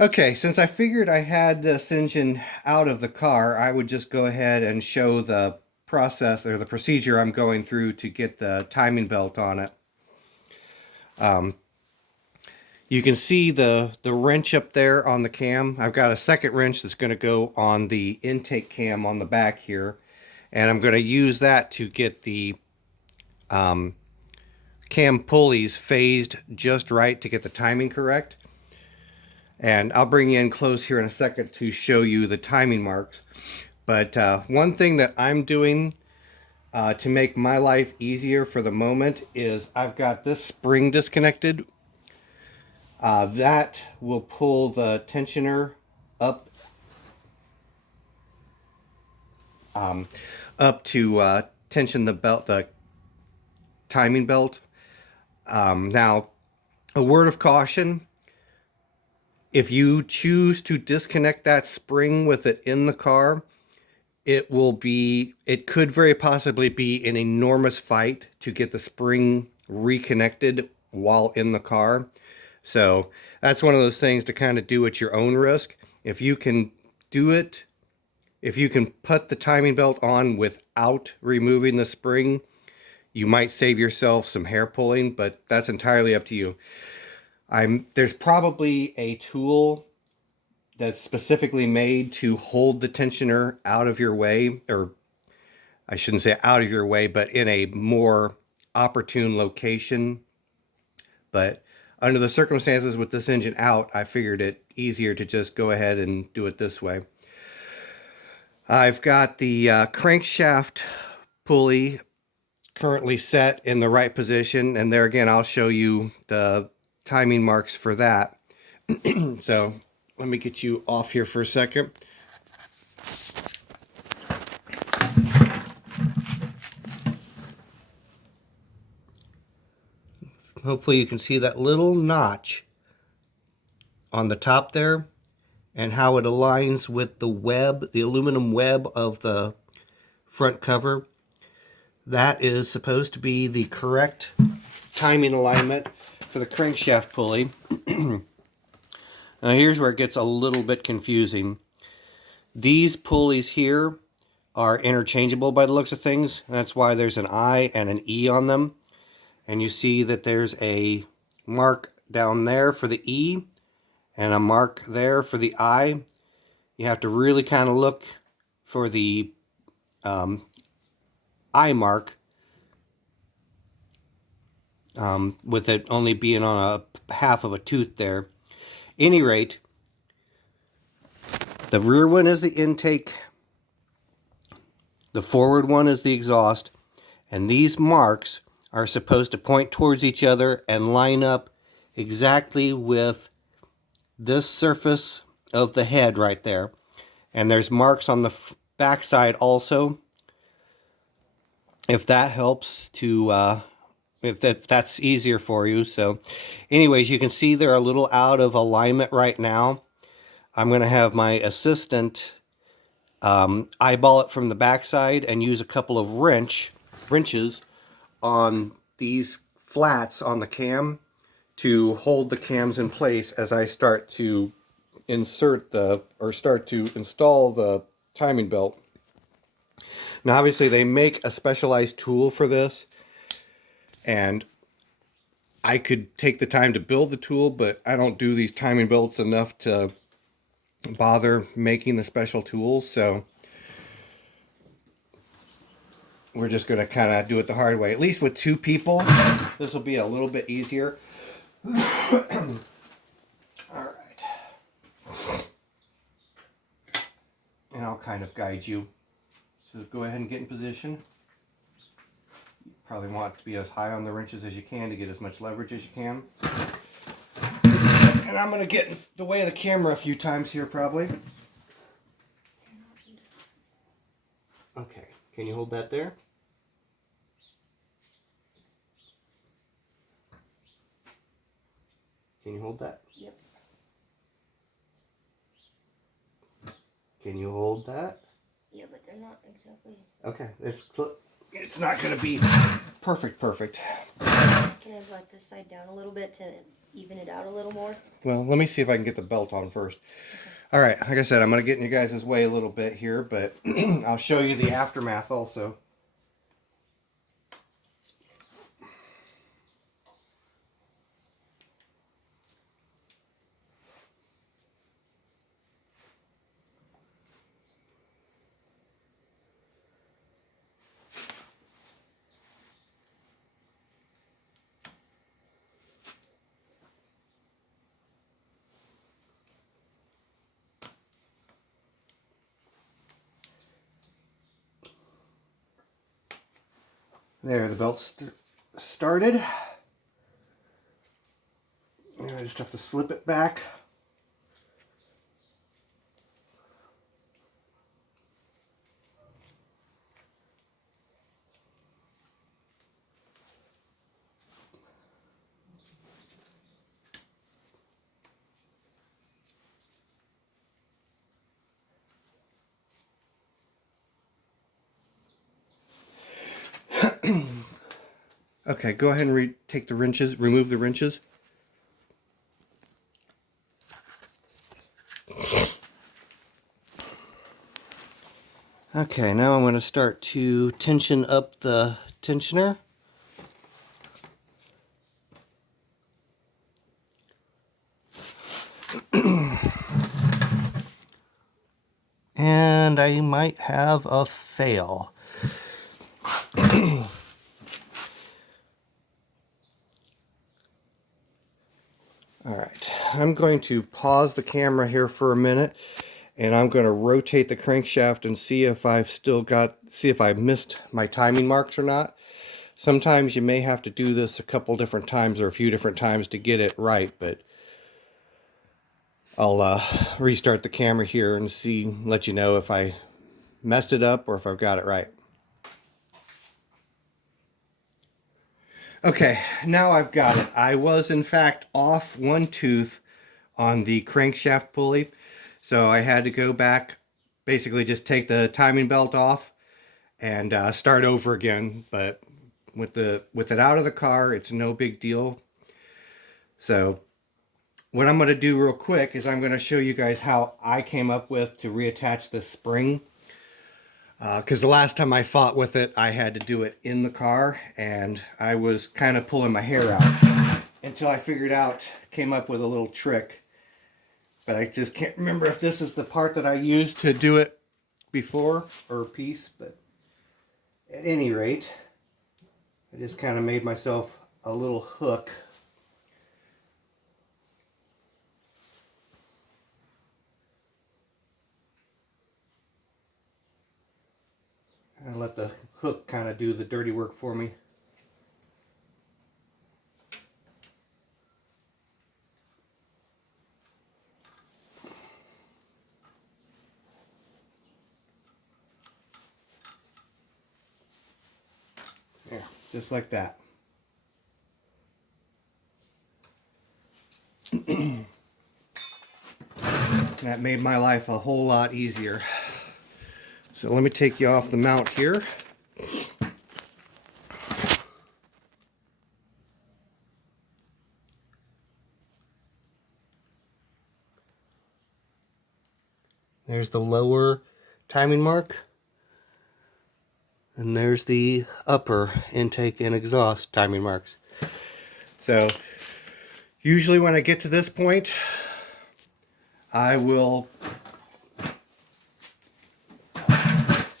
Okay, since I figured I had this engine out of the car, I would just go ahead and show the process or the procedure I'm going through to get the timing belt on it. You can see the wrench up there on the cam. I've got a second wrench that's going to go on the intake cam on the back here, and I'm going to use that to get the cam pulleys phased just right to get the timing correct. And I'll bring you in close here in a second to show you the timing marks. But one thing that I'm doing to make my life easier for the moment is I've got this spring disconnected. That will pull the tensioner up up to tension the belt, the timing belt. Now, a word of caution: if you choose to disconnect that spring with it in the car, it could very possibly be an enormous fight to get the spring reconnected while in the car. So that's one of those things to kind of do at your own risk. If you can do it, if you can put the timing belt on without removing the spring, you might save yourself some hair pulling, but that's entirely up to you. There's probably a tool that's specifically made to hold the tensioner out of your way, or I shouldn't say out of your way, but in a more opportune location. But under the circumstances with this engine out, I figured it easier to just go ahead and do it this way. I've got the crankshaft pulley currently set in the right position, and there again I'll show you the timing marks for that. So let me get you off here for a second. Hopefully you can see that little notch on the top there and how it aligns with the web, the aluminum web of the front cover. That is supposed to be the correct timing alignment for the crankshaft pulley. Now here's where it gets a little bit confusing. These pulleys here are interchangeable by the looks of things. That's why there's an I and an E on them. And you see that there's a mark down there for the E and a mark there for the I. You have to really kind of look for the I mark, with it only being on a half of a tooth there. Any rate, the rear one is the intake, the forward one is the exhaust, and these marks are supposed to point towards each other and line up exactly with this surface of the head right there. And there's marks on the back side also, if that helps to if that's easier for you. So anyways, you can see they're a little out of alignment right now. I'm going to have my assistant eyeball it from the backside and use a couple of wrenches on these flats on the cam to hold the cams in place as I start to start to install the timing belt. Now obviously they make a specialized tool for this, and I could take the time to build the tool, but I don't do these timing belts enough to bother making the special tools, so we're just going to kind of do it the hard way. At least with two people, this will be a little bit easier. Alright. And I'll kind of guide you. So go ahead and get in position. You probably want to be as high on the wrenches as you can to get as much leverage as you can. And I'm going to get in the way of the camera a few times here probably. Okay, can you hold that there? Can you hold that? Yep. Can you hold that? Yeah, but they're not exactly. Okay, it's not going to be perfect. Can I let this side down a little bit to even it out a little more? Well, let me see if I can get the belt on first. All right, like I said, I'm going to get in you guys' way a little bit here, but I'll show you the aftermath also. There, the belt's started. Now I just have to slip it back. Okay, go ahead and take the wrenches, remove the wrenches. Okay, now I'm going to start to tension up the tensioner. And I might have a fail. Alright, I'm going to pause the camera here for a minute, and I'm going to rotate the crankshaft and see if I missed my timing marks or not. Sometimes you may have to do this a couple different times or a few different times to get it right, but I'll restart the camera here and let you know if I messed it up or if I've got it right. Okay, now I've got it. I was in fact off one tooth on the crankshaft pulley, so I had to go back, basically just take the timing belt off and start over again. But with it out of the car, it's no big deal. So what I'm going to do real quick is I'm going to show you guys how I came up with to reattach this spring. Because the last time I fought with it, I had to do it in the car, and I was kind of pulling my hair out until I came up with a little trick. But I just can't remember if this is the part that I used to do it before, or piece, but at any rate, I just kind of made myself a little hook. I let the hook kind of do the dirty work for me. There, just like that. That made my life a whole lot easier. So let me take you off the mount here. There's the lower timing mark. And there's the upper intake and exhaust timing marks. So usually when I get to this point, I will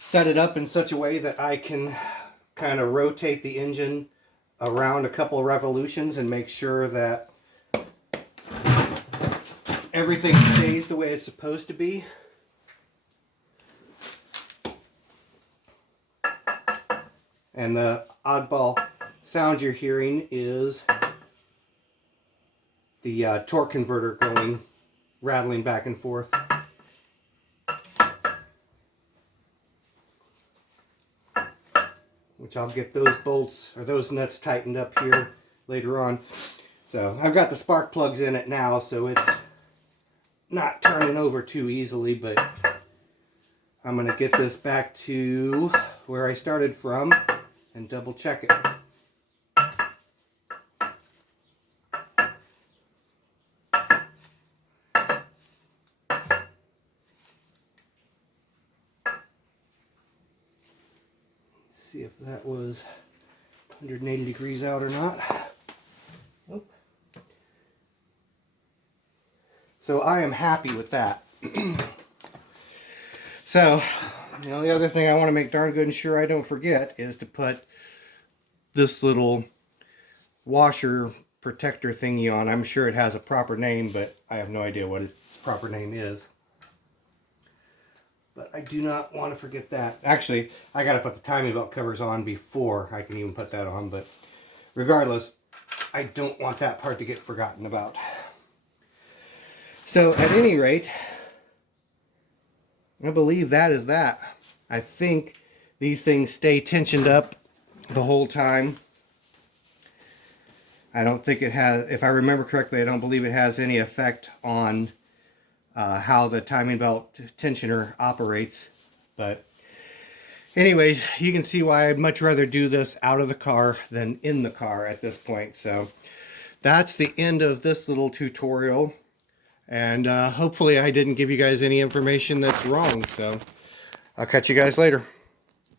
set it up in such a way that I can kind of rotate the engine around a couple of revolutions and make sure that everything stays the way it's supposed to be. And the oddball sound you're hearing is the torque converter rattling back and forth. Which I'll get those bolts or those nuts tightened up here later on. So I've got the spark plugs in it now, so it's not turning over too easily, but I'm going to get this back to where I started from and double check it. see if that was 180 degrees out or not. Nope. So I am happy with that. So, you know, the other thing I want to make darn good and sure I don't forget is to put this little washer protector thingy on. I'm sure it has a proper name, but I have no idea what its proper name is. But I do not want to forget that. Actually, I got to put the timing belt covers on before I can even put that on, but regardless, I don't want that part to get forgotten about. So at any rate, I believe that is that. I think these things stay tensioned up the whole time. I don't think it has, if I remember correctly, I don't believe it has any effect on how the timing belt tensioner operates. But anyways, you can see why I'd much rather do this out of the car than in the car at this point. So that's the end of this little tutorial. And hopefully I didn't give you guys any information that's wrong. So I'll catch you guys later.